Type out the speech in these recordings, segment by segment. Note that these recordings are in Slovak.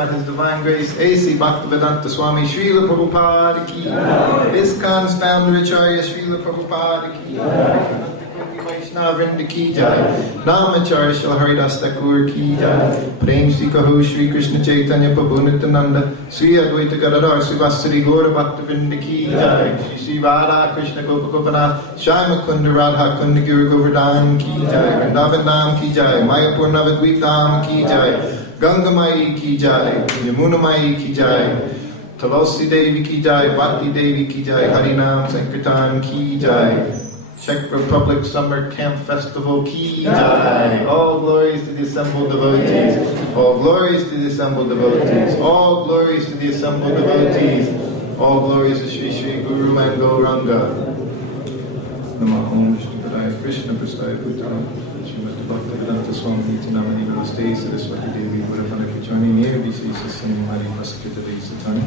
His Divine Grace, A.C. Bhaktivedanta Swami Srila Prabhupada Ki, ISKCON's founder Acharya Srila Prabhupada Ki, Vaishnava Vrinda Ki Jai, Namacharya Shri Haridas Thakur Ki Jai, Prem Sri Kaho Sri Krishna Chaitanya Prabhu Nityananda, Sri Advaita Gadadhar Sri Vasari Gaura Bhakta Vrinda Ki Jai, Sri Radha Krishna Gopa Gopanath, Shai Mukunda Radha Kunda Giri Govardhan Ki Jai, Vrindavan Dham Ki Jai, Mayapur Navadvip Dham Ki Jai, Ganga Mai Ki Jai, Yamuna Mai Ki Jai, Tulsi Devi Ki Jai, Bhakti Devi Ki Jai, Harinam Sankirtan Ki Jai, Czech Republic Summer Camp Festival Ki Jai. All glories to the assembled devotees. All glories to the assembled devotees. All glories to the assembled devotees. All glories to Sri Sri Guru and Gauranga. Namaha Om Vishnu Padaya Krishna Prasthaya Bhutana Srimati Bhaktivedanta Swami Nityanamani Namaste Saraswati Devi Buddhavana Kichani Nir Visesa Sinimari Vaskita Desatani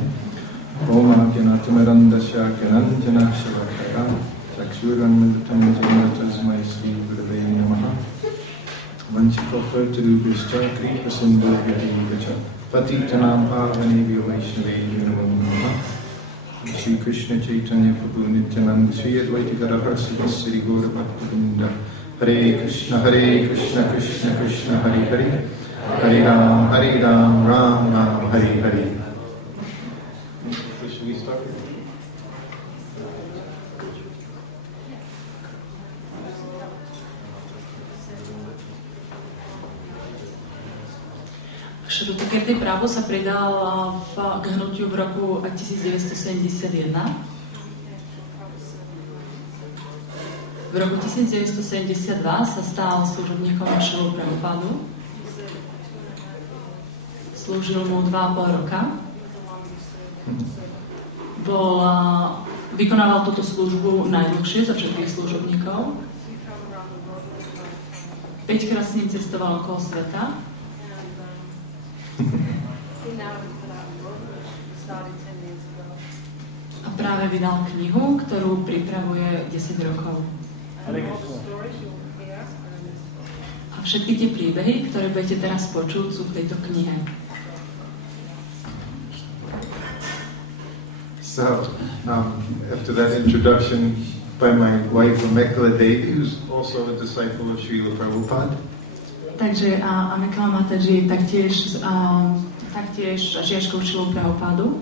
Om Agyanatimarandasya Gyananjana Shivakaya Chakshuranmilitam Jana Tasmai Sri Gurave Namaha Vanchikofartarubhishcha Kripa Sindhurya Evacha Patitanam Pavanebhyo Vaishnavebhyo Namo Namaha Shri Krishna Chaitanya Prabhu Nityananda Sri Advaita Gadadhar Sri Gaura Bhaktivinoda Hare Krishna Krishna Krishna Hare Hare Hare Ram Ram Ram Hare Hare. Should we start? Šrutikirti právo sa pridal k hnutiu v roku 1971. V roku 1972 sa stal služobníkom Šilu Prabhupádu. Slúžil mu 2,5 roka. Vykonával túto službu najdlhšie zo všetkých služobníkov. 5-krát s ním cestoval okolo sveta. A práve vydal knihu, ktorú pripravuje 10 rokov. A všetky tie príbehy, ktoré budete teraz počuť, sú v tejto knihe. So, after that introduction by my wife, Amekla Devi, who's also a disciple of Srila Prabhupada. Takže Amekla Mataji taktiež žiačkou Šrilu Prabhupádu.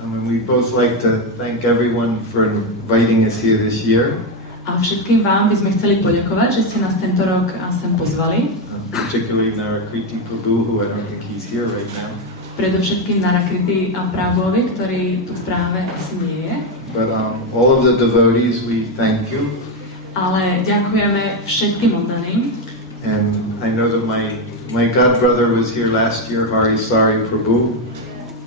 And we both like to thank everyone for inviting us here this year. A všetkým vám by sme chceli poďakovať, že ste nás tento rok sem pozvali. Particularly Narakriti Prabhu, who I don't think he's here right now. Predovšetkým Narakriti Prabhuovi, ktorý tu práve asi nie je. But all of the devotees, we thank you. Ale ďakujeme všetkým oddaným. And I know that my god brother was here last year, Hari Sari Prabhu.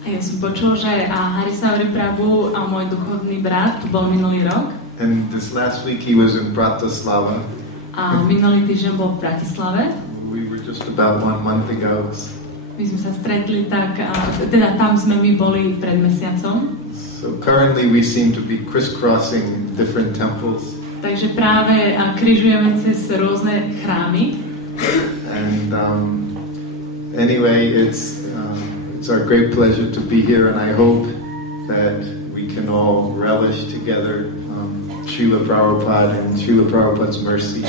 Ja som počul, že Hari Sari Prabhu, môj duchovný brat, tu bol minulý rok. And this last week he was in Bratislava. A minulý týždeň bol v Bratislave. We were just about 1 month ago. My sme sa stretli tak, teda tam sme my boli pred mesiacom. So currently we seem to be crisscrossing different temples. Takže práve križujeme cez rôzne chrámy. And anyway, it's our great pleasure to be here, and I hope that we can all relish together Srila Prabhupada and Srila Prabhupada's mercy.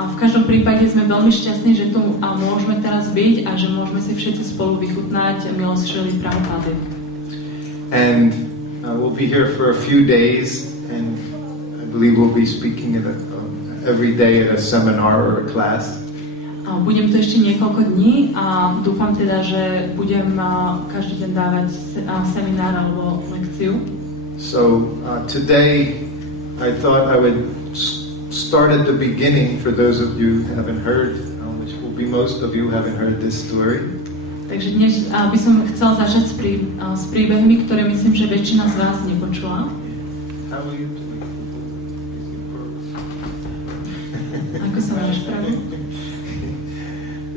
A v každom prípade sme veľmi šťastní, že tu môžeme teraz byť a že môžeme si všetci spolu vychutnať milosť Srily Prabhupady. And we'll be here for a few days, and I believe we'll be speaking every day at a seminar or a class. Budem tu ešte niekoľko dní a dúfam teda, že budem každý deň dávať seminár alebo lekciu. So today I thought I would start at the beginning for those of you who haven't heard, which will be most of you haven't heard this story. Takže dnes by som chcel začať s príbehmi, ktoré myslím, že väčšina z vás nepočula. How are you? Ako sa máš, Prabhu?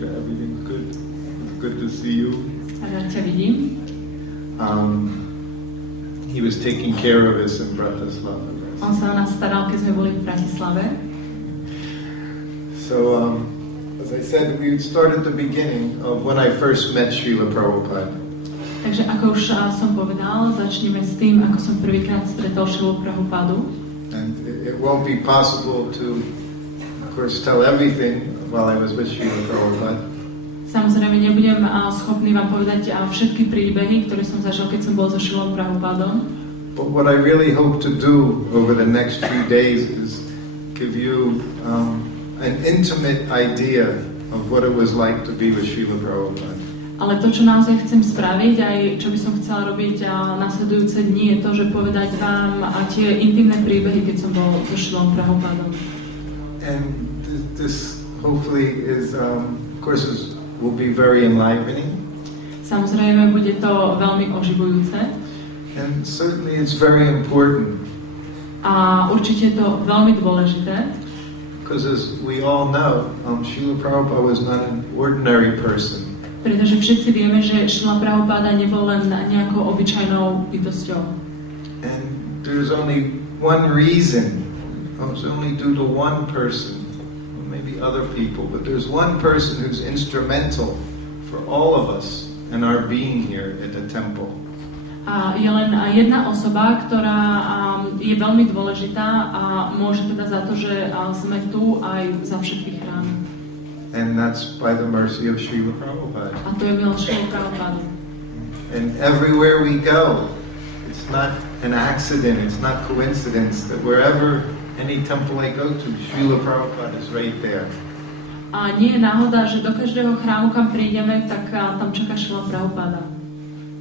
Yeah, everything's good. It's good to see you. Rád ťa vidím. He was taking care of us in Bratislava. On sa o nás staral, keď sme boli v Bratislave. So, as I said, we would start at the beginning of when I first met Srila Prabhupada. Takže ako už som povedal, začneme s tým, ako som prvýkrát stretol Šrilu Prabhupádu. And it won't be possible to, of course, tell everything while I was with Srila Prabhupada. Samozrejme, nebudem schopný vám povedať všetky príbehy, ktoré som zažil, keď som bol so Šrilom Prabhupádom. But what I really hope to do over the next few days is give you an intimate idea of what it was like to be with Srila Prabhupada. Ale to, čo naozaj chcem spraviť, aj čo by som chcela robiť nasledujúce dni, je to, že povedať vám tie intimné príbehy, keď som bol so Šrilom Prabhupádom. And this hopefully is, of course, will be very enlivening. Samozrejme, bude to veľmi oživujúce. And certainly it's very important. A určite je to veľmi dôležité. Because as we all know, Srila Prabhupada was not an ordinary person. Pretože všetci vieme, že Šrila Prabhupáda nebol len nejakou obyčajnou bytosťou. And there's only one reason. It's only due to one person. Maybe other people, but there's one person who's instrumental for all of us and our being here at the temple. A je len jedna osoba, ktorá je veľmi dôležitá a môže teda za to, že sme tu aj za všetkých chrámy. And that's by the mercy of Srila Prabhupada. A to je milosť Šrily Prabhupády. And everywhere we go, it's not an accident, it's not coincidence that wherever any temple I go to, Srila Prabhupada is right there. A nie je náhoda, že do každého chrámu, kam prídeme, tak tam čaká Šrila Prabhupáda.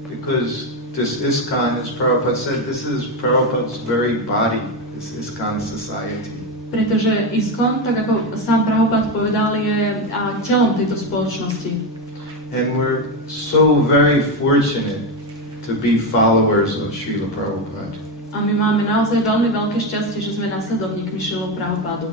Because this ISKCON, as Prabhupada said, this is Prabhupada's very body, this ISKCON society. Pretože ISKCON, tak ako sám Prabhupada povedal, je telom tejto spoločnosti. And we're so very fortunate to be followers of Srila Prabhupada. A my máme naozaj veľmi veľké šťastie, že sme nasledovníkmi Šrilu Prabhupádu.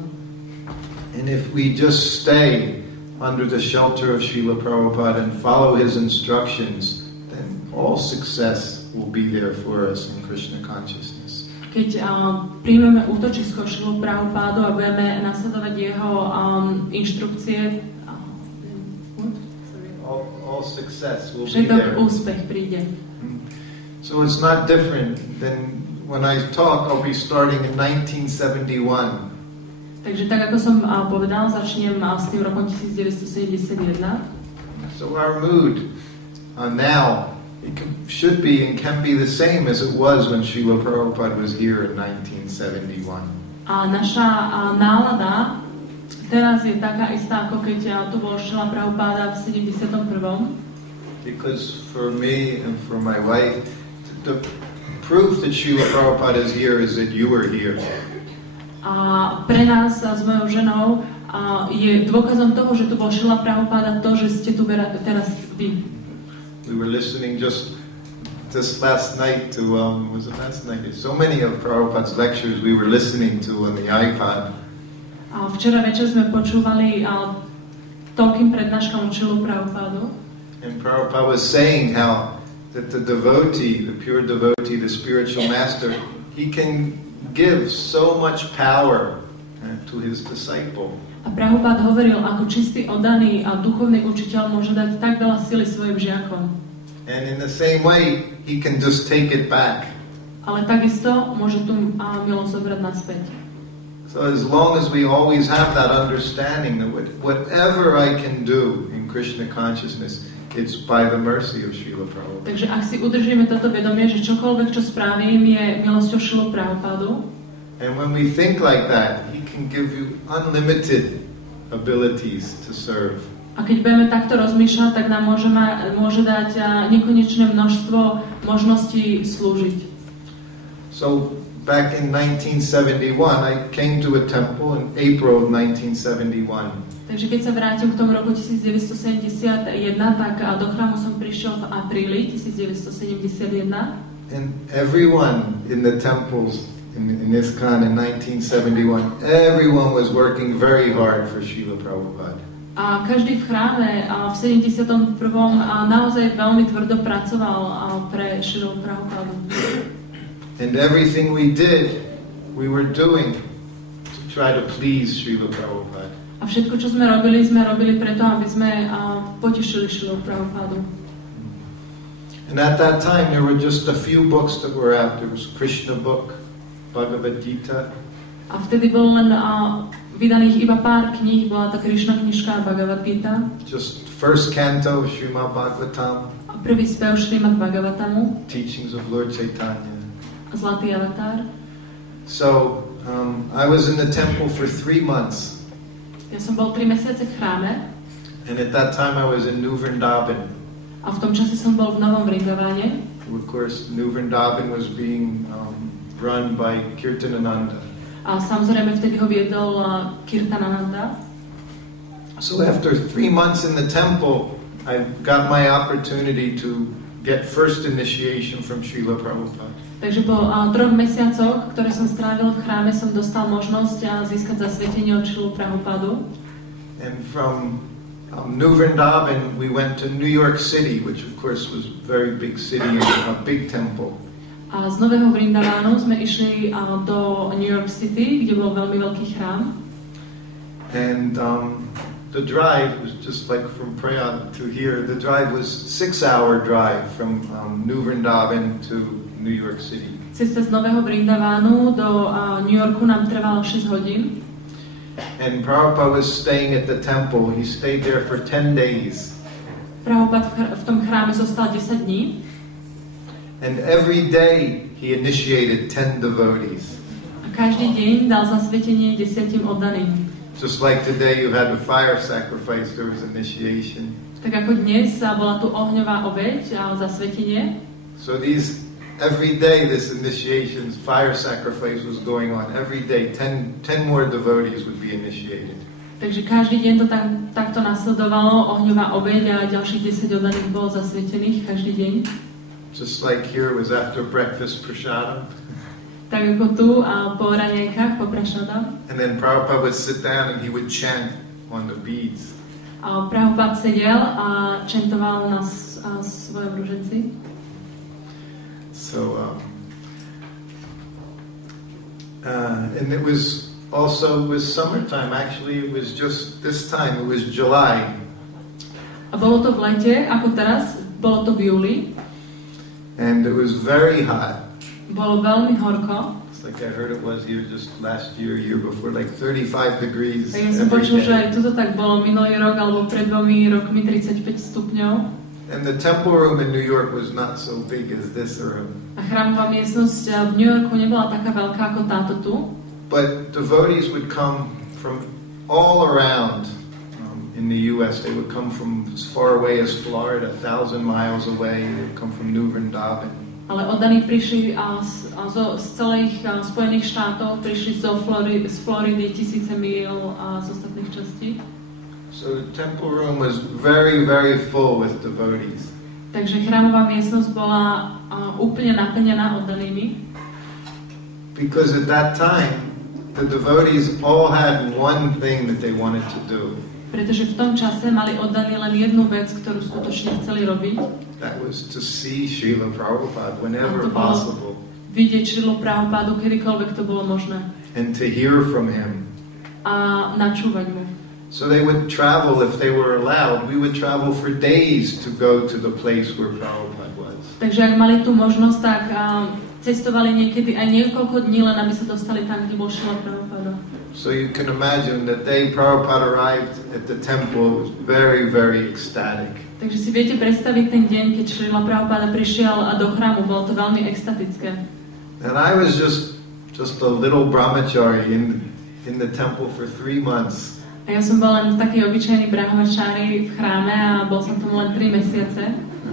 And if we just stay under the shelter of Srila Prabhupada and follow his instructions, then all success will be there for us in Krishna consciousness. Keď príjmeme útočisko Šrilu Prabhupádu a budeme nasledovať jeho inštrukcie, all success will be všetok there. úspech príde. So it's not different than when I talk, I'll be starting in 1971. Takže tak, ako som povedal, začnem s tým rokom 1971. So our mood now should be and can be the same as it was when Srila Prabhupada was here in 1971. A naša nálada teraz je taká istá, ako keď tu bol Srila Prabhupada v 71. Because for me and for my wife, the proof that Srila Prabhupada is here is that you are here. A pre nás s mojou ženou je dôkazom toho, že tu bol Srila Prabhupada to, že ste tu teraz vy. We were listening just last night to, was it last night? So many of Prabhupada's lectures we were listening to on the iPod. A včera večer sme počúvali toľkým prednáškam Srilu Prabhupadu. And Prabhupada was saying how that the devotee, the pure devotee, the spiritual master, he can give so much power to his disciple. A Prabhupada hovoril, ako čistý, oddaný a duchovný učiteľ môže dať tak veľa sily svojim žiakom. And in the same way, he can just take it back. Ale takisto môže tú milosť zobrať naspäť. So as long as we always have that understanding that whatever I can do in Krishna consciousness, it's by the mercy of Srila Prabhupada. Takže ak si udržíme toto vedomie, že čokoľvek, čo spravím, je milosťou Srilu Prabhupadu. And when we think like that, he can give you unlimited abilities to serve. A keď budeme takto rozmýšľať, tak nám môže dať nekonečné množstvo možností slúžiť. So back in 1971, I came to a temple in April of 1971. Takže keď sa vrátim k tomu roku 1971, tak do chrámu som prišiel v apríli 1971. And everyone in the temples in ISKCON in 1971, everyone was working very hard for Srila Prabhupada. A každý v chráme v 71. naozaj veľmi tvrdo pracoval pre Srilu Prabhupadu. And everything we did, we were doing to try to please Srila Prabhupada. A všetko, čo sme robili preto, aby sme potešili Srilu Prabhupadu. And at that time, there were just a few books that were out. There was Krishna book, Bhagavad Gita. A vtedy bolo len vydaných iba pár kníh, bola tá Krishna knižka Bhagavad Gita. Just first canto of Srimad Bhagavatam. A prvý spev Srimad Bhagavatamu. Teachings of Lord Chaitanya. Zlatý avatár. So, I was in the temple for 3 months. Ja som bol 3 mesiace v chráme. And at that time I was in New Vrindavan. A v tom čase som bol v Novom Vrindavane. Of course, New Vrindavan was being run by Kirtanananda. A samozrejme vtedy ho viedol Kirtanananda. So after 3 months in the temple, I got my opportunity to get first initiation from Srila Prabhupada. Takže po 3 mesiacoch, ktoré som strávil v chráme, som dostal možnosť získať zasvetenie od Srilu Prabhupadu. And from New Vrindavan, we went to New York City, which of course was a very big city, a big temple. A z Nového Vrindavánu sme išli do New York City, kde bol veľmi veľký chrám. And the drive was just like from Prayag to here. The drive was 6-hour drive from New Vrindavan to New York City. Cesta z Nového Vrindavánu do New Yorku nám trvala 6 hodín. And Prabhupada was staying at the temple. He stayed there for 10 days. Prabhupada v tom chráme zostal 10 dní. And every day he initiated 10 devotees. A každý deň dal zasvetenie 10 oddaným. Just like today you had a fire sacrifice, there was initiation. Tak ako dnes bola tu ohňová obeť a zasvetenie. So every day this initiation, fire sacrifice was going on. Every day 10 more devotees would be initiated. Takže každý deň to takto nasledovalo, ohňová obeť a ďalších 10 oddaných bolo zasvetených každý deň. Just like here was after breakfast prasadam. Tak ako tu po raňajkách, po prasadam. And then Prabhupada would sit down and he would chant on the beads. A Prabhupada sedel a čentoval na svojom ruženci. So, and it was summertime. Actually, it was just this time. It was July. A bolo to v lete, ako teraz, bolo to v júli. And it was very hot. Bolo veľmi horko. It's like I heard it was here just last year before, like 35 degrees. A ja som počul, že aj tuto tak bolo minulý rok alebo pred 2 rokmi 35 stupňov. And the temple room in New York was not so big as this room. A chrámová miestnosť v New Yorku nebola taká veľká ako táto tu. But devotees would come from all around in the U.S. They would come from as far away as Florida, 1,000 miles away. They would come from New Vrindavan. Ale oddaní prišli z celých Spojených štátov, prišli z Floridy 1000 míl z ostatných častí. So the temple room was very, very full with devotees. Takže chrámová miestnosť bola úplne naplnená oddanými. Because at that time, the devotees all had one thing that they wanted to do. Pretože v tom čase mali oddaní len jednu vec, ktorú skutočne chceli robiť. That was to see Srila Prabhupada whenever possible. Vidieť Srilu Prabhupádu kedykoľvek to bolo možné. And to hear from him. A načúvať mu. So they would travel if they were allowed. We would travel for days to go to the place where Prabhupada was. Takže ak mali tú možnosť, tak cestovali niekedy aj niekoľko dní, len aby sa dostali tam, kde bol Srila Prabhupada. So you can imagine that day Prabhupada arrived at the temple, it was very, very ecstatic. Takže si viete predstaviť ten deň, keď Srila Prabhupada prišiel do chrámu, bolo to veľmi extatické. And I was just a little brahmachari in the temple for 3 months. A ja som bol len taký obyčajný brahmachari v chráme a bol som tam len 3 mesiace.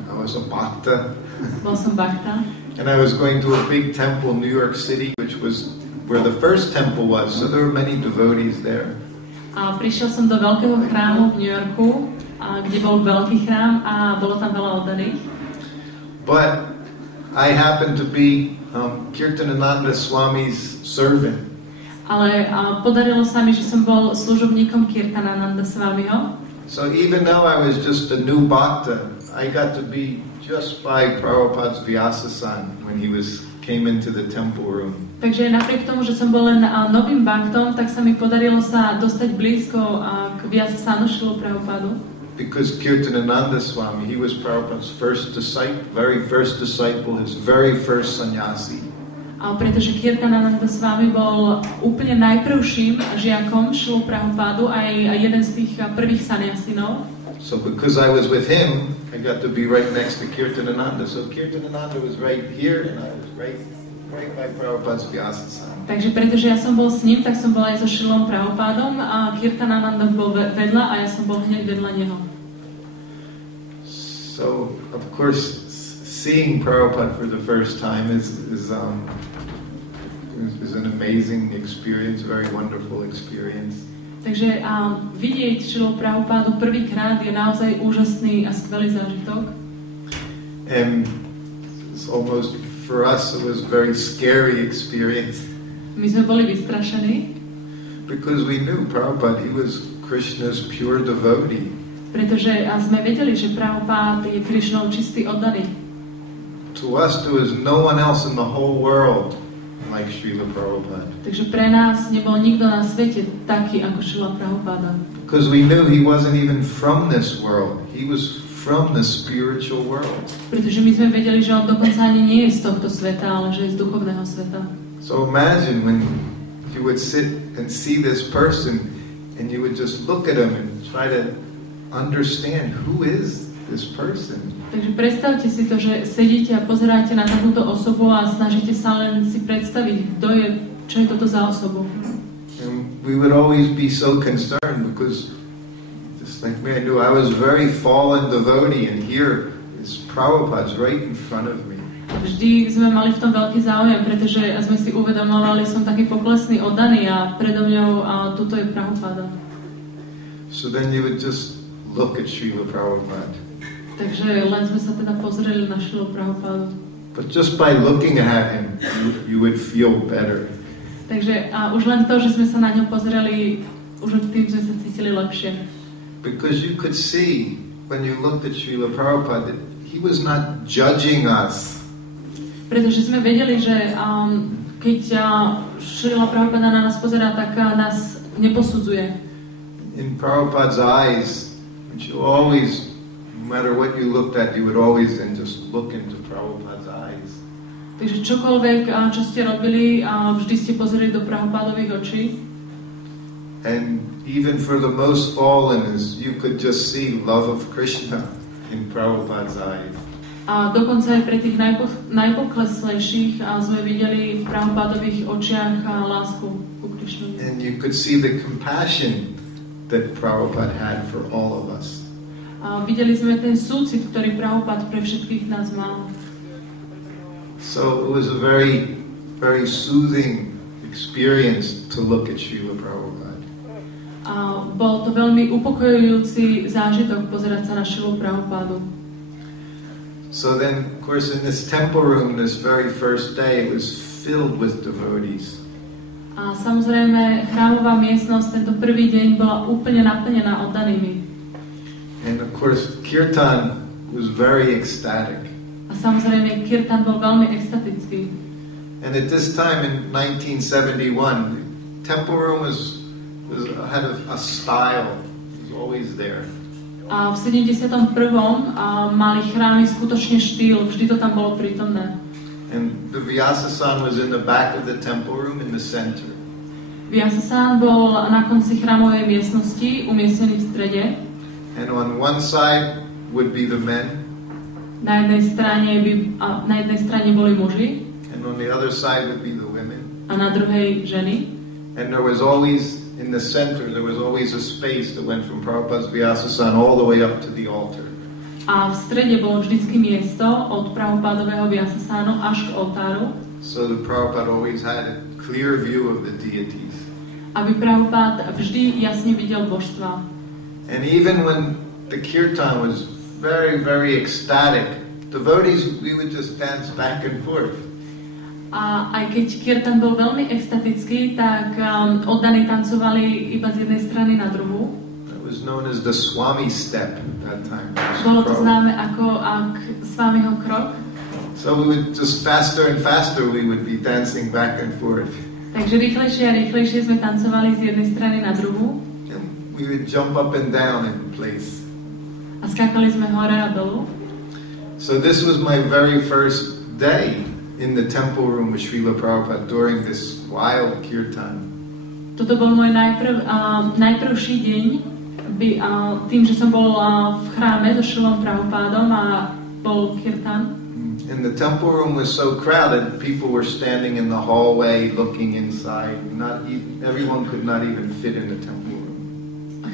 I was a bhakta. Bol som bhakta. And I was going to a big temple in New York City, which was where the first temple was, so there were many devotees there. A prišiel som do veľkého chrámu v New Yorku, kde bol veľký chrám a bolo tam veľa oddaných. But I happened to be Kirtanananda Swami's servant. Ale podarilo sa mi, že som bol služobníkom Kirtanananda Swamiho. So even though I was just a new bhakta, I got to be just by Prabhupada's Vyasa-san when he came into the temple room. Takže napriek tomu, že som bol len novým bhaktom, tak sa mi podarilo sa dostať blízko k Vyasa-sanu Srilu Prabhupádu. Because Kirtanananda Swami, he was Prabhupada's very first disciple, his very first sannyasi. Pretože Kirtanananda Swami bol úplne najprvším žiakom Srilu Prabhupádu, aj jeden z tých prvých sannyasinov. So because I was with him, I got to be right next to Kirtanananda. So Kirtanananda was right here, and I was right by Prabhupada's Vyasa-san. Takže pretože ja som bol s ním, tak som bol aj so Srilom Prabhupádom a Kirtanananda bol vedľa a ja som bol hneď vedľa neho. So, of course, seeing Prabhupada for the first time is an amazing experience, very wonderful experience. Takže vidieť Srilu Prabhupádu prvýkrát je naozaj úžasný a skvelý zážitok. And it's almost, for us, it was a very scary experience. My sme boli vystrašení. Because we knew Prabhupada, he was Krishna's pure devotee. Pretože sme vedeli, že Prabhupád je Krišnov čistý oddaný. To us, there was no one else in the whole world like Srila Prabhupada. Takže pre nás nebol nikto na svete taký ako Srila Prabhupada. Because we knew he wasn't even from this world. He was from the spiritual world. Pretože my sme vedeli, že on dokonca ani nie je z tohto sveta, ale že je z duchovného sveta. So imagine when you would sit and see this person and you would just look at him and try to understand who is this person. Takže predstavte si to, že sedíte a pozeráte na takúto osobu a snažíte sa len si predstaviť, kto je, čo je toto za osobu. And we would always be so concerned because just like me, I knew I was very fallen devotee and here is Prabhupada's right in front of me. Vždy sme mali v tom veľký záujem, pretože sme si uvedomovali, som taký poklesný, oddaný a predo mňou tuto je Prabhupada. So then you would just look at Srila Prabhupada. Takže len sme sa teda pozreli na Srilu Prabhupádu. But just by looking at him, you would feel better. Takže už len to, že sme sa na ňo pozreli, už tým sme sa cítili lepšie. Because you could see when you looked at Srila Prabhupada that he was not judging us. Pretože sme vedeli, že keď Srila Prabhupada na nás pozerá, tak nás neposudzuje. In Prabhupada's eyes, which you always, no matter what you looked at, you would always then just look into Prabhupada's eyes. Takže čokoľvek, čo ste robili, vždy ste pozreli do Prabhupádových očí. And even for the most fallen, you could just see love of Krishna in Prabhupada's eyes. A dokonca aj pre tých najpokleslejších sme videli v Prabhupádových očiach lásku ku Krišnovi. And you could see the compassion that Prabhupada had for all of us. A videli sme ten súcit, ktorý Prabhupád pre všetkých nás mal. So it was a very, very soothing experience to look at Srila Prabhupada. A bol to veľmi upokojujúci zážitok pozerať sa na Šrilu Prabhupádu. So then, of course, in this temple room, this very first day, it was filled with devotees. A samozrejme, chrámová miestnosť tento prvý deň bola úplne naplnená oddanými. And of course, Kirtan was very ecstatic. A samozrejme, Kirtan bol veľmi extatický. And at this time in 1971, the temple room had a style. It was always there. A v 71. Mali chrámy skutočne štýl, vždy to tam bolo prítomné. And the Vyasa-san was in the back of the temple room in the center. Vyasa-san bol na konci chrámovej miestnosti, umiestnený v strede. And on one side would be the men. Na jednej strane boli muži. And on the other side would be the women. A na druhej ženy. And there was always, in the center, there was always a space that went from Prabhupada's Vyasa-san all the way up to the altar. A v strede bolo vždycky miesto od Prabhupádového Vyasa-sanu až k oltáru. So the Prabhupada always had a clear view of the deities. Aby Prabhupád vždy jasne videl božstva. And even when the kirtan was very, very ecstatic, devotees, we would just dance back and forth. A aj keď kirtan bol veľmi extatický, tak oddaní tancovali iba z jednej strany na druhú. It was known as the Swami step at that time. Bolo to známe ako Swamiho krok. So we would just faster and faster we would be dancing back and forth. Takže rýchlejšie a rýchlejšie sme tancovali z jednej strany na druhú. And we would jump up and down in place. A skákali sme hore a dolu. So this was my very first day in the temple room with Srila Prabhupada during this wild kirtan. Toto bol môj najprvší deň, tým, že som bol v chráme so Šrilom Prabhupádom a bol kirtan. And the temple room was so crowded, people were standing in the hallway looking inside. Everyone could not even fit in the temple room.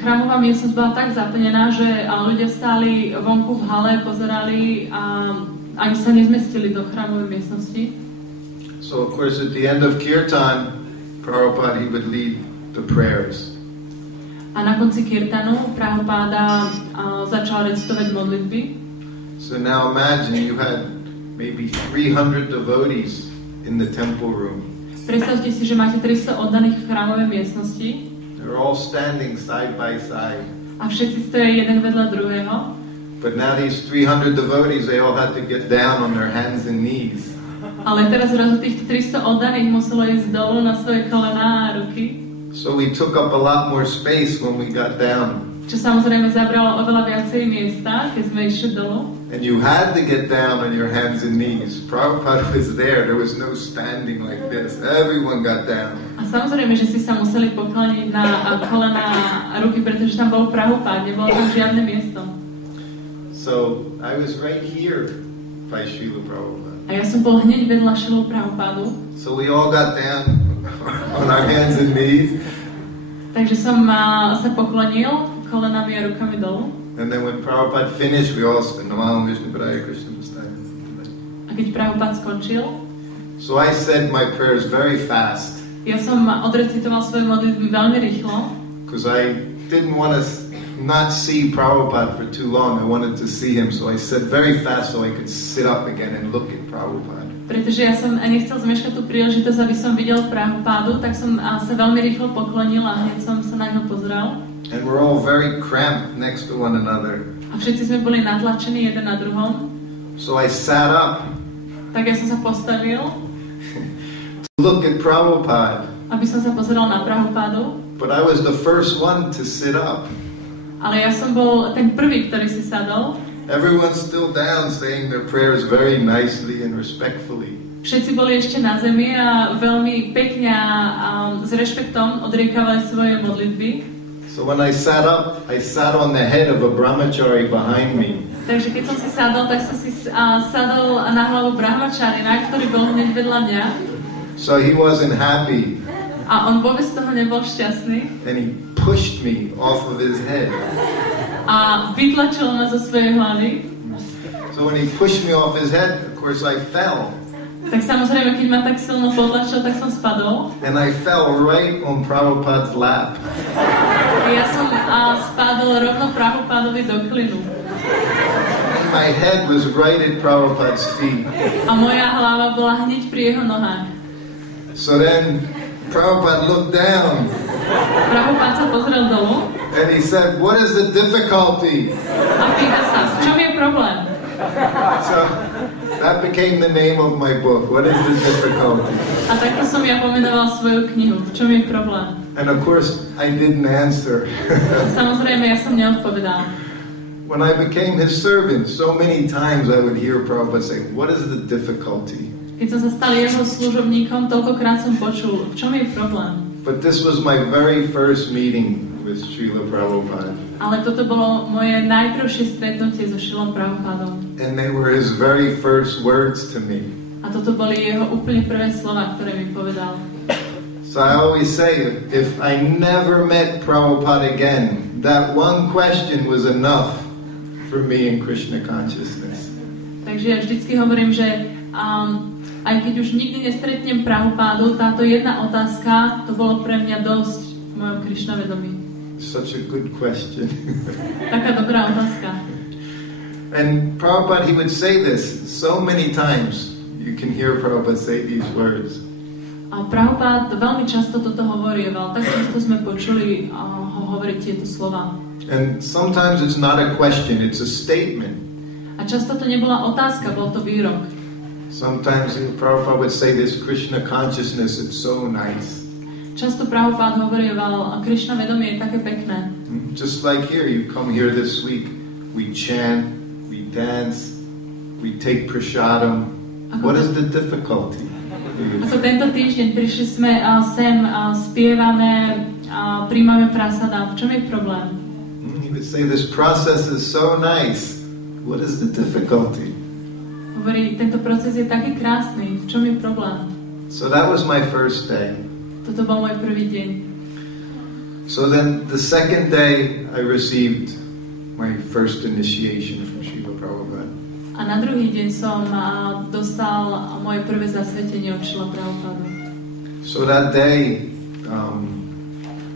Chrámová miestnosť bola tak zaplnená, že ľudia stáli vonku v hale, pozerali a ani sa nezmestili do chrámovej miestnosti. So of course at the end of kirtan, Prabhupada, he would lead the prayers. A na konci kirtanu Prabhupáda začal recitovať modlitby. So now imagine you had maybe 300 devotees in the temple room. Predstavte si, že máte 300 oddaných v chrámovej miestnosti. They're all standing side by side. A všetci stojí jeden vedľa druhého. But now these 300 devotees, they all had to get down on their hands and knees. Ale teraz zrazu týchto 300 oddaných muselo ísť dolu na svoje kolená a ruky. So we took up a lot more space when we got down. Čo samozrejme zabralo oveľa viacej miesta, keď sme išli dolu. And you had to get down on your hands and knees. Prabhupada was there. There was no standing like this. Everyone got down. A samozrejme, že si sa museli pokloniť na kolená a ruky, pretože tam bol Prabhupád, nebolo tam žiadne miesto. So I was right here by Srila Prabhupada. A ja som bol hneď vedľa Šrilu Prabhupádu. So we all got down on our hands and knees. Takže som sa poklonil kolenami a rukami dolu. And then when Prabhupada finished, we all said, Namah Vishnu Padaya Krishna Mustaya. A keď Prabhupád skončil, so I said my prayers very fast. Ja som odrecitoval svoje modlitby veľmi rýchlo. Because I didn't want to not see Prabhupada for too long. I wanted to see him, so I said very fast so I could sit up again and look at Prabhupada. Pretože ja som nechcel zmeškať tú príležitosť, aby som videl Prabhupádu, tak som sa veľmi rýchlo poklonil a hneď som sa na ňo pozrel. And we're all very cramped next to one another. A všetci sme boli natlačení jeden na druhom. So I sat up. Tak ja som sa postavil. To look at Prabhupada. Aby som sa pozeral na Prabhupádu. But I was the first one to sit up. Ale ja som bol ten prvý, ktorý si sadol. Everyone's still down saying their prayers very nicely and respectfully. Všetci boli ešte na zemi a veľmi pekne a s rešpektom odriekavali svoje modlitby. So when I sat up, I sat on the head of a brahmachari behind me. Takže keď som si sadol, tak som si sadol na hlavu brahmačarina, ktorý bol hneď vedľa mňa. So he wasn't happy. A on vôbec z toho nebol šťastný. And he pushed me off of his head. A vytlačil ma zo svojej hlavy. So when he pushed me off his head, of course I fell. Tak samozrejme, keď ma tak silno potlačil, tak som spadol. And I fell right on Prabhupada's lap. Ja som spadol rovno Prabhupádovi do klinu. And my head was right at Prabhupada's feet. A moja hlava bola hneď pri jeho nohách. So then Prabhupada looked down. Prabhupád sa pozrel dolu. And he said, "What is the difficulty?" A pýta sa, v čom je problém? So that became the name of my book. What is the difficulty? A takto som ja pomenoval svoju knihu. V čom je problém? And of course, I didn't answer. Samozrejme, ja som neodpovedal. When I became his servant, so many times I would hear Prabhupada say, "What is the difficulty?" Keď som sa stal jeho služobníkom, toľkokrát som počul, v čom je problém. But this was my very first meeting with Srila Prabhupada. Ale toto bolo moje najprvšie stretnutie so Šrilom Prabhupádom. And they were his very first words to me. A toto boli jeho úplne prvé slova, ktoré mi povedal. So I always say, if I never met Prabhupada again, that one question was enough for me in Krishna consciousness. Takže ja vždycky hovorím, že aj keď už nikdy nestretnem Prabhupádu, táto jedna otázka, to bolo pre mňa dosť v mojom Krishna vedomí. Such a good question. Taká dobrá otázka. And Prabhupada, he would say this so many times. You can hear Prabhupada say these words. A Prabhupád veľmi často toto hovorieval, tak často sme počuli ho hovoriť tieto slova. And sometimes it's not a question, it's a statement. A často to nebola otázka, bol to výrok. Sometimes Prabhupada would say this Krishna consciousness, it's so nice. Často Prabhupád hovorieval, Krishna vedomie je také pekné. Just like here, you come here this week, we chant, we dance, we take prasadam. What is the difficulty? Ako tento týždeň prišli sme sem, spievame, príjmame prasada. V čom je problém? He would say, this process is so nice. What is the difficulty? Hovorí, tento proces je taký krásny. V čom je problém? So that was my first day. Toto bol môj prvý deň. So then the second day I received my first initiation from Srila Prabhupada. A na druhý deň som dostal moje prvé zasvetenie od Srila Prabhupada. So that day,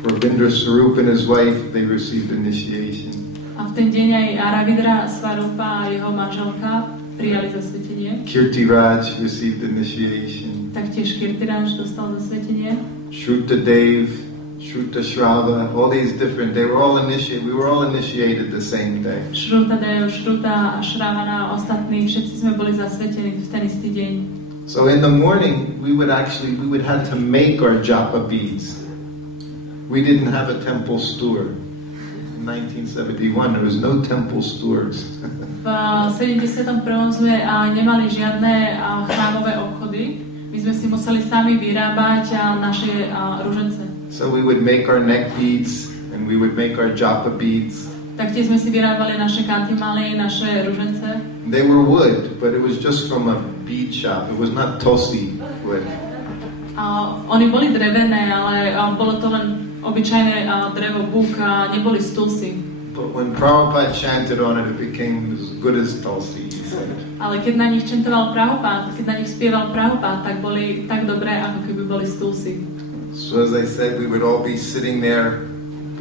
Ravindra Swarup and his wife, they received initiation. A v ten deň aj Ravindra Swarupa a jeho manželka prijali zasvetenie. Kirtiraj received initiation. Taktiež Kirtiraj dostal zasvetenie. Shruta Dev, Shruta Shrava, all these different, they were all initiated, we were all initiated the same day. Shruta Dev, Shruta Shravana, ostatní, všetci sme boli zasvetení v ten istý deň. So in the morning, we would have to make our japa beads. We didn't have a temple store. In 1971, there was no temple stores. V 71. sme nemali žiadne chrámové obchody. My sme si museli sami vyrábať naše ružence. So we would make our neck beads and we would make our japa beads. Taktiež sme si vyrábali naše kantimály, naše ružence. They were wood, but it was just from a bead shop. It was not tulsi wood. Oni boli drevené, ale bolo to len obyčajné drevo, búk, neboli z tulsi. But when Prabhupada chanted on it, it became as good as tulsi, he said. Ale keď na nich chantoval Prabhupada, keď na nich spieval Prabhupada, tak boli tak dobré, ako keby boli z tulsi. So as I said, we would all be sitting there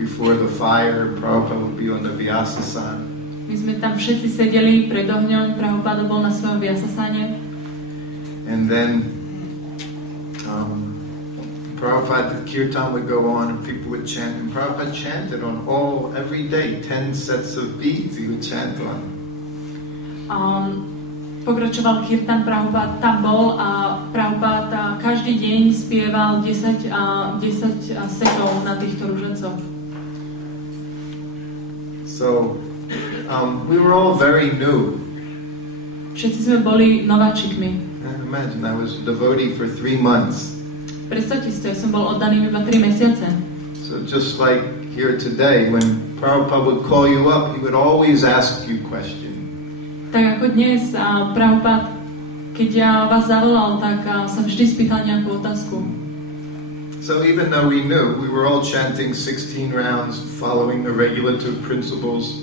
before the fire. Prabhupada would be on the Vyasasana. My sme tam všetci sedeli pred ohňom, Prabhupada bol na svojom Vyasasane. And then Prabhupada, the kirtan would go on and people would chant. And Prabhupada chanted on every day, 10 sets of beads he would chant on. Pokračoval kirtan, Prabhupada tam bol a Prabhupada každý deň spieval 10 sekov na týchto ružencoch. So we were all very new. Všetci sme boli nováčikmi. And imagine, I was a devotee for 3 months. Predstavte si to, ja som bol oddaný iba 3 mesiace. So just like here today, when Prabhupada would call you up, he would always ask you questions. Tak ako dnes, Prabhupada, keď ja vás zavolal, tak sa vždy spýtal nejakú otázku. So even though we knew, we were all chanting 16 rounds, following the regulative principles.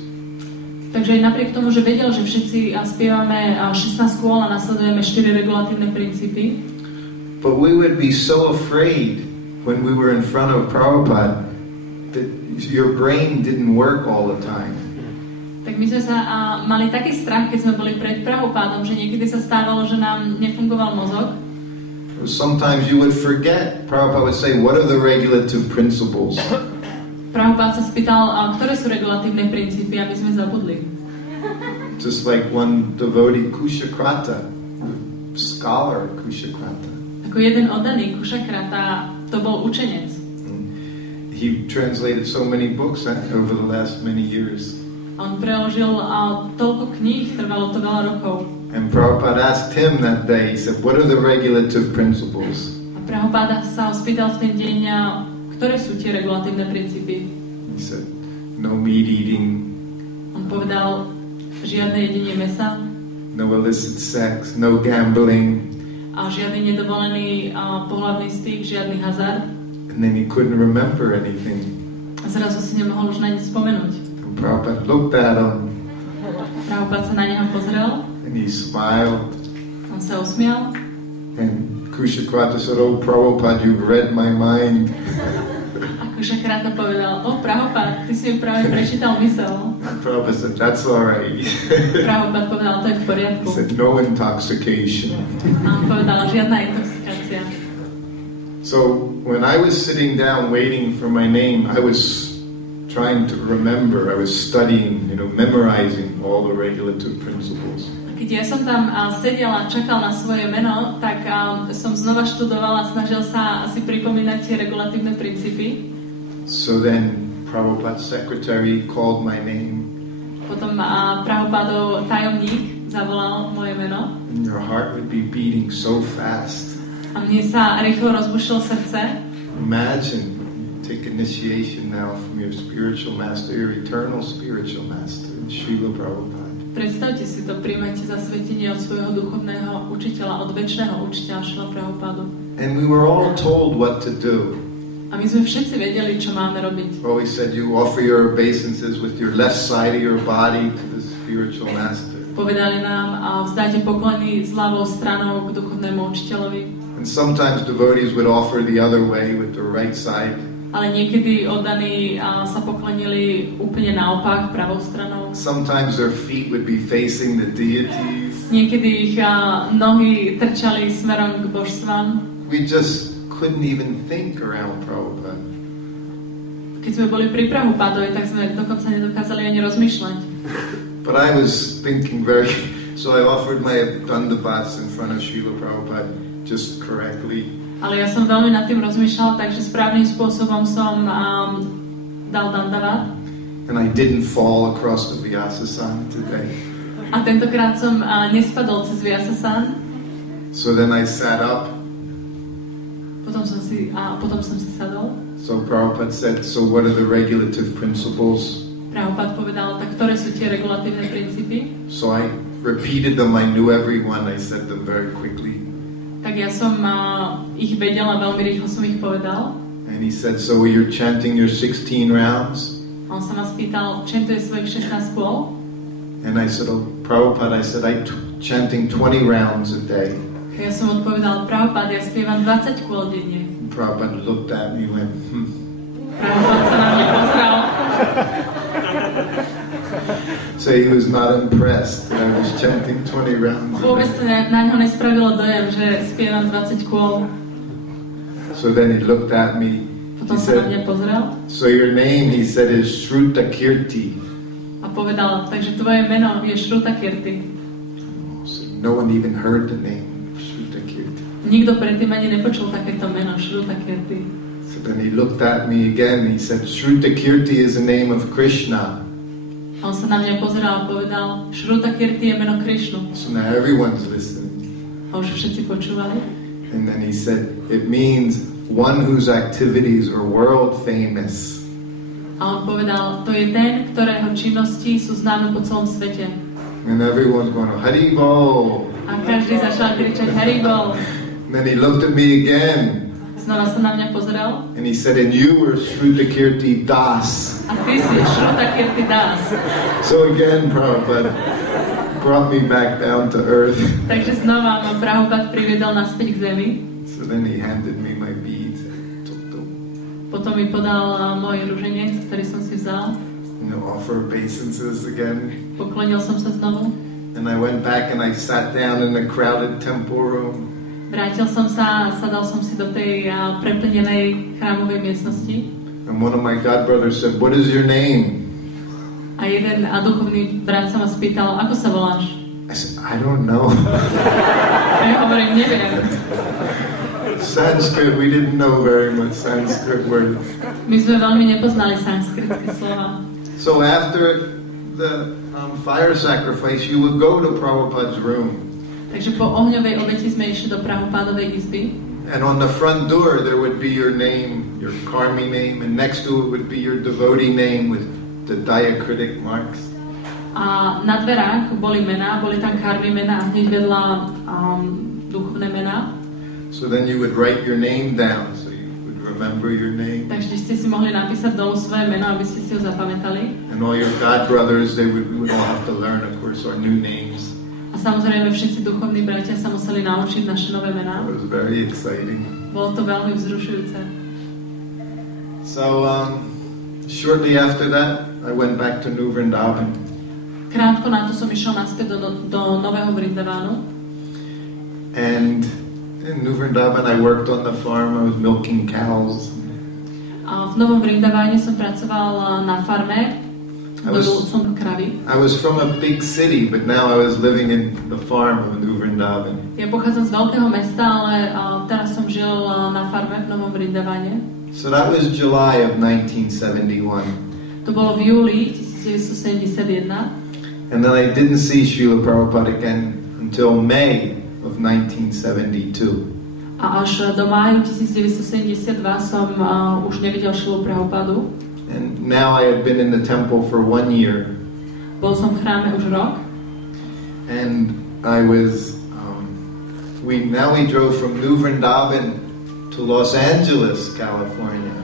Takže napriek tomu, že vedel, že všetci spievame 16 kôl a nasledujeme 4 regulatívne princípy, but we would be so afraid when we were in front of Prabhupada that your brain didn't work all the time. tak my sme sa mali taký strach, keď sme boli pred Prabhupádom, že niekedy sa stávalo, že nám nefungoval mozog. Sometimes you would forget. Prabhupada would say, what are the regulative principles? Prabhupád sa spýtal, ktoré sú regulatívne princípy, aby sme zabudli. Just like one devotee, Kushakrata, scholar Kushakrata. Ako jeden oddaný Kushakrata, to bol učenec. He translated so many books over the last many years. On preložil toľko kníh, trvalo to veľa rokov. And Prabhupada asked him that day, he said, what are the regulative principles? A Prabhupada sa ho spýtal v ten deň, ktoré sú tie regulatívne princípy. He said, no meat eating. On povedal, žiadne jedenie mesa. No illicit sex, no gambling. A žiadny nedovolený pohlavný styk, žiadny hazard. And then he couldn't remember anything. A zrazu si nemohol už na nič spomenúť. And Prabhupada looked at him. Prabhupada sa na neho pozrel. And he smiled. On sa usmial. And Kushakrata said, oh Prabhupada, you've read my mind. A Kushakrata povedal, Prabhupada, ty si mi práve prečítal mysel. And Prabhupada said, that's all right. Prabhupada povedal, to je v poriadku. He said, no intoxication. A on povedal, žiadna intoxikácia. So when I was sitting down waiting for my name, I was trying to remember, I was studying, memorizing all the regulative principles. Keď ja som tam sedel a čakal na svoje meno, tak som znova študoval a snažil sa asi pripomínať tie regulatívne princípy. So then Prabhupada's secretary called my name. Potom Prabhupádov tajomník zavolal moje meno. And your heart would be beating so fast. A mne sa rýchlo rozbušilo srdce. Imagine, take initiation now from your spiritual master, your eternal spiritual master, Srila Prabhupada. Predstavte si to, príjmajte zasvetenie od svojho duchovného učiteľa, od večného učiteľa Srila Prabhupada. And we were all told what to do. A my sme všetci vedeli, čo máme robiť. Always said you offer your obeisances with your left side of your body to the spiritual master. Povedali nám, vzdáte poklony s ľavou stranou k duchovnému učiteľovi. And sometimes devotees would offer the other way with the right side. Ale niekedy oddaní sa poklonili úplne naopak, pravou stranou. Sometimes their feet would be facing the deities. Niekedy ich nohy trčali smerom k božstvám. We just couldn't even think around Prabhupada. Keď sme boli pri Prabhupádovi, tak sme dokonca nedokázali ani rozmýšľať. But I was thinking so I offered my dandavats in front of Srila Prabhupada just correctly. Ale ja som veľmi nad tým rozmýšľal, takže správnym spôsobom som dal dandavat. And I didn't fall across the Vyasasana today. A tentokrát som nespadol cez Vyasasana. So then I sat up. Potom som si sadol. So Prabhupada said, so what are the regulative principles? Prabhupada povedal, tak ktoré sú tie regulatívne princípy? So I repeated them, I knew every one, I said them very quickly. Tak ja som ich vedel a veľmi rýchlo som ich povedal. And he said, so you're chanting your 16 rounds? A on sa ma spýtal, čentuje svojich 16 kôl? And I said, oh, Prabhupada, I said, I'm chanting 20 rounds a day. Ja som odpovedal, Prabhupada, ja spievam 20 kôl denne. And Prabhupada looked at me and went, Prabhupada sa na mňa pozrel. So he was not impressed that I was chanting 20 rounds. Vôbec na ňo nespravilo dojem, že spievam 20 kôl. So then he looked at me. Potom sa na mňa pozrel. So your name, he said, is Shruta Kirti. A povedal, takže tvoje meno je Shruta Kirti. So no one even heard the name Shruta Kirti. Nikto predtým ani nepočul takéto meno Shruta Kirti. So then he looked at me again. He said, Shruta Kirti is the name of Krishna. On sa na mňa pozeral a povedal, Shruta Kirti je meno Krishnu. So now everyone's listening. A A už všetci počúvali. And then he said, it means one whose activities are world famous. A on povedal, to je ten, ktorého činnosti sú známe po celom svete. And everyone's going, Haribol! A každý začal kričať Haribol. And then he looked at me again. Znova sa na mňa pozeral. And he said, and you were Shrutakirti Das. A ty si Shrutakirti Das. So again, Prabhupada brought me back down to earth. Takže znova ma Prabhupada priviedol naspäť k zemi. So then he handed me my beads. Potom mi podal môj ruženec, ktorý som si vzal. Offer obeisances again. Poklonil som sa znovu. And I went back and I sat down in the crowded temple room. Vrátil som sa a sadal som si do tej preplnenej chrámovej miestnosti. And one of my god brothers said, what is your name? A jeden duchovný brat sa ma spýtal, ako sa voláš? I said, I don't know. A ja hovorím, neviem. Sanskrit, we didn't know very much Sanskrit words. My sme veľmi nepoznali sanskritské slova. So after the fire sacrifice, you would go to Prabhupada's room. Takže po ohňovej obeti sme išli do Prabhupádovej izby. And on the front door there would be your name, your karmi name, and next to it would be your devotee name with the diacritic marks. A na dverách boli mená, boli tam karmi mená a hneď vedľa duchovné mená. So then you would write your name down, so you would remember your name. Takže ste si mohli napísať dolu svoje meno, aby ste si ho zapamätali. And all your god brothers, we would all have to learn, of course, our new names. A samozrejme všetci duchovní bratia sa museli naučiť naše nové mená. It was very exciting. Bolo to veľmi vzrušujúce. So shortly after that, I went back to New Vrindavan. Krátko na to som išiel naspäť do Nového Vrindavánu. And in New Vrindavan, I worked on the farm. I was milking cows. A v Novom Vrindaváne som pracoval na farme. Som kravy. I was from a big city, but now I was living in the farm of New Vrindavan. Ja pochádzam z veľkého mesta, ale teraz som žil na farme v Novom Vrindaváne. So that was July of 1971. To bolo v júli 1971. And then I didn't see Srila Prabhupada again until May of 1972. A až do máju 1972 som už nevidel Šrilu Prabhupádu. And now I had been in the temple for 1 year. Bol som v chráme už rok. And I was, we drove from New Vrindavan to Los Angeles, California.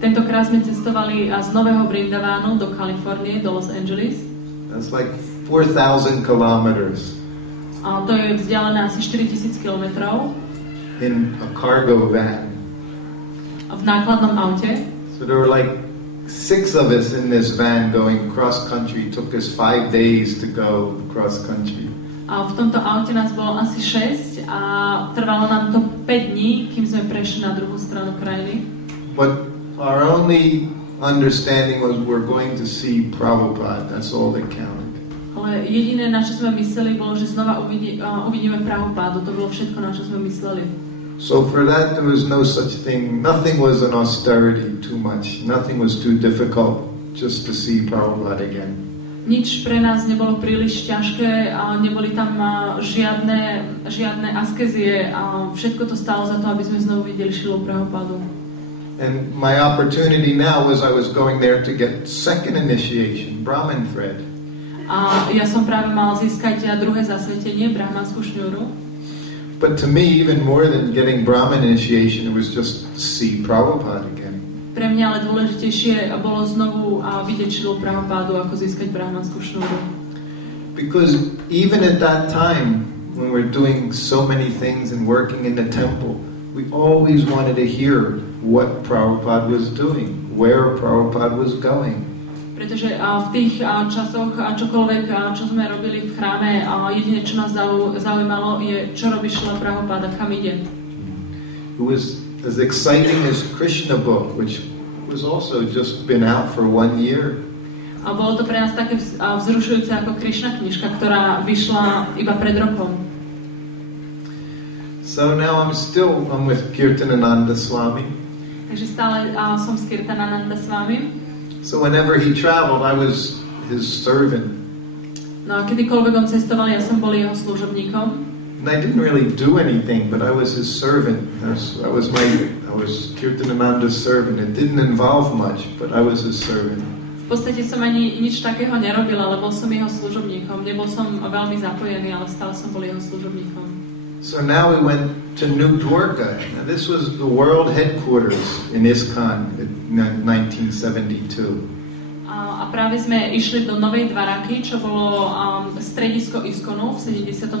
Tentokrát sme cestovali z Nového Vrindavánu do Kalifornie, do Los Angeles. That's like 4,000 kilometers. A to je vzdialené asi 4,000 kilometrov. In a cargo van. V nákladnom aute. So there were like 6 of us in this van going cross country. It took us 5 days to go cross country. A v tomto aute nás bolo asi 6 a trvalo nám to 5 dní, kým sme prešli na druhú stranu krajiny. But our only understanding was we're going to see Prabhupada. That's all that counted. Ale jediné, na čo sme mysleli, bolo, že znova uvidíme Prabhupádu. To bolo všetko, na čo sme mysleli. So for that there was no such thing. Nothing was an austerity too much. Nothing was too difficult just to see Prabhupada again. Nič pre nás nebolo príliš ťažké a neboli tam žiadne askezie a všetko to stálo za to, aby sme znovu videli Šrilu Prabhupádu. And my opportunity now was I was going there to get second initiation, Brahman Fred. A ja som práve mal získať druhé zasvetenie, brahmanskú šňúru. But to me, even more than getting Brahman initiation, it was just to see Prabhupada again. Pre mňa ale dôležitejšie bolo znovu vidieť Šrilu Prabhupádu, ako získať brahmanskú šnúru. Because even at that time, when we're doing so many things and working in the temple, we always wanted to hear what Prabhupada was doing, where Prabhupada was going. Pretože v tých časoch čokoľvek, čo sme robili v chráme, jedine, čo nás zaujímalo, je, čo robí Šrila Prabhupáda, kam ide. It was as exciting as Krishna book, which was also just been out for 1 year. A bolo to pre nás také vzrušujúce ako Krishna knižka, ktorá vyšla iba pred rokom. So now I'm with Kirtanananda Swami. Takže stále som s Kirtanananda Swami. So whenever he traveled, I was his servant. No a kedykoľvek on cestoval, ja som bol jeho služobníkom. And I didn't really do anything, but I was his servant. I was Kirtanamanda's servant. It didn't involve much, but I was his servant. V podstate som ani nič takého nerobil, ale bol som jeho služobníkom. Nebol som veľmi zapojený, ale stále som bol jeho služobníkom. So now we went to New Dwarka. Now this was the world headquarters in ISKCON in 1972. A práve sme išli do Novej Dvaraky, čo bolo stredisko ISKCONu v 72.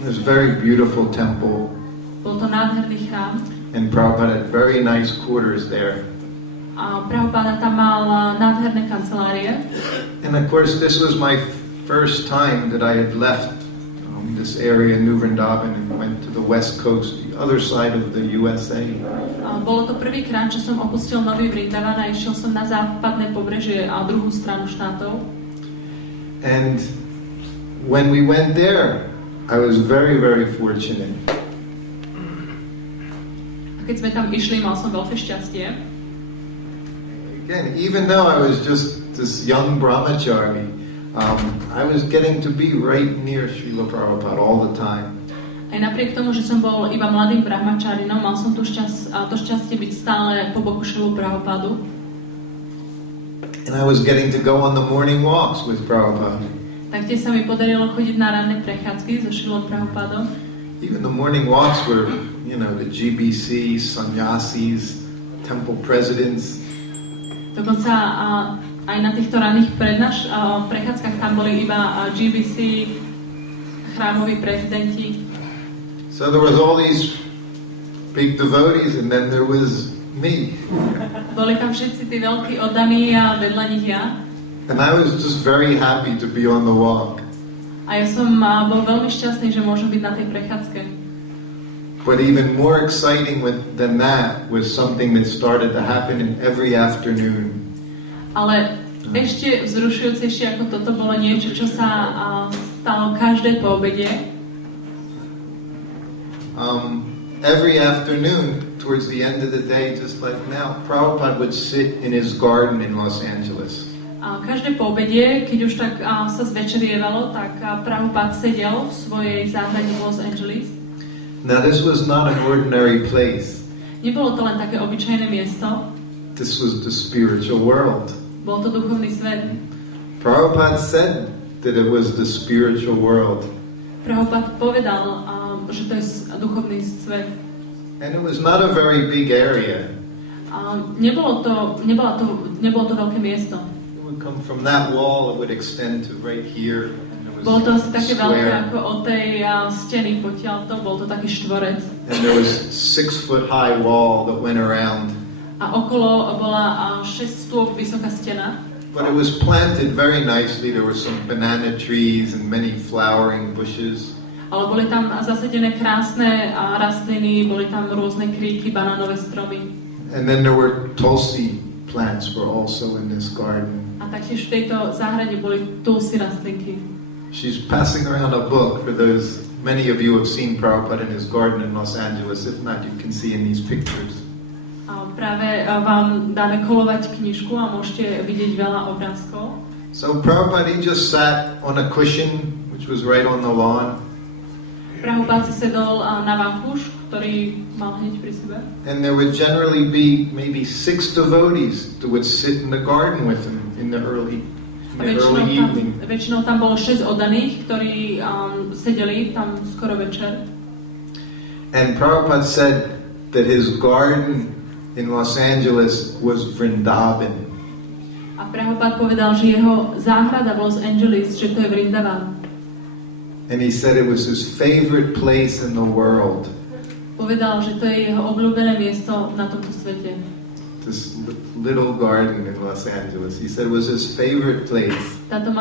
It was a very beautiful temple. Bol to nádherný chrám. And Prabhupada had very nice quarters there. A Prabhupada tam mal nádherné kancelárie. And of course, this was my first time that I had left this area in New Vrindavan and went to the west coast, the other side of the USA. Bolo to prvýkrát, čo som opustil Nový Vrindavan a išiel som na západné pobrežie a druhú stranu štátov. And when we went there, I was very, very fortunate. A keď sme tam išli, mal som veľké šťastie. Again, even though I was just this young brahmachari, I was getting to be right near Srila Prabhupada all the time. Aj napriek tomu, že som bol iba mladým brahmacharinom, mal som to šťastie byť stále po boku Srilu Prabhupadu. And I was getting to go on the morning walks with Prabhupada. Taktiež sa mi podarilo chodiť na ranné prechádzky so Srilom Prabhupadom. Even the morning walks were, the GBCs, sannyasis, temple presidents. Dokonca aj na týchto ranných prechádzkach tam boli iba GBC, chrámoví prezidenti. So there was all these big devotees and then there was me. Boli tam všetci tí veľkí oddaní a vedľa nich ja. And I was just very happy to be on the walk. A ja som bol veľmi šťastný, že môžem byť na tej prechádzke. But even more exciting than that was something that started to happen in every afternoon. Ale ešte vzrušujúcejšie ako toto bolo niečo, čo sa stalo každé po obede. Every afternoon, towards the end of the day, just like now, Prabhupada would sit in his garden in Los Angeles. Každé po obede, keď už tak sa zvečerievalo, tak Prabhupada sedel v svojej záhrade v Los Angeles. Now this was not an ordinary place. Nebolo to len také obyčajné miesto. This was the spiritual world. Bol to duchovný svet. Prabhupada said that it was the spiritual world. Prabhupada povedal, že to je duchovný svet. And it was not a very big area. Nebolo to veľké miesto. It would come from that wall, it would extend to right here. Bolo to asi také veľké ako od tej steny potiaľto, bol to taký štvorec. And there was 6-foot high wall that went around. A okolo bola 6 stôp vysoká stena. But it was planted very nicely. There were some banana trees and many flowering bushes. Ale boli tam zasadené krásne rastliny, boli tam rôzne kríky, banánové stromy. And then there were tulsi plants were also in this garden. A taktiež v tejto záhrade boli tulsi rastlinky. She's passing around a book for those. Many of you have seen Prabhupada in his garden in Los Angeles. If not, you can see in these pictures. Práve vám dáme kolovať knižku a môžete vidieť veľa obrázkov. So Prabhupada he just sat on a cushion which was right on the lawn. Prabhupada si sedol na vankúš, ktorý mal hneď pri sebe. And there would generally be maybe 6 devotees that would sit in the garden with him in the early evening. Väčšinou tam bolo 6 oddaných, ktorí sedeli tam skoro večer. And Prabhupada said that his garden in Los Angeles was Vrindavan. A Prabhupada povedal, že jeho záhrada v Los Angeles, že to je Vrindavan. And he said it was his favorite place in the world. Povedal, že to je jeho obľúbené miesto na tomto svete. This little garden in Los Angeles. He said it was his favorite place. Táto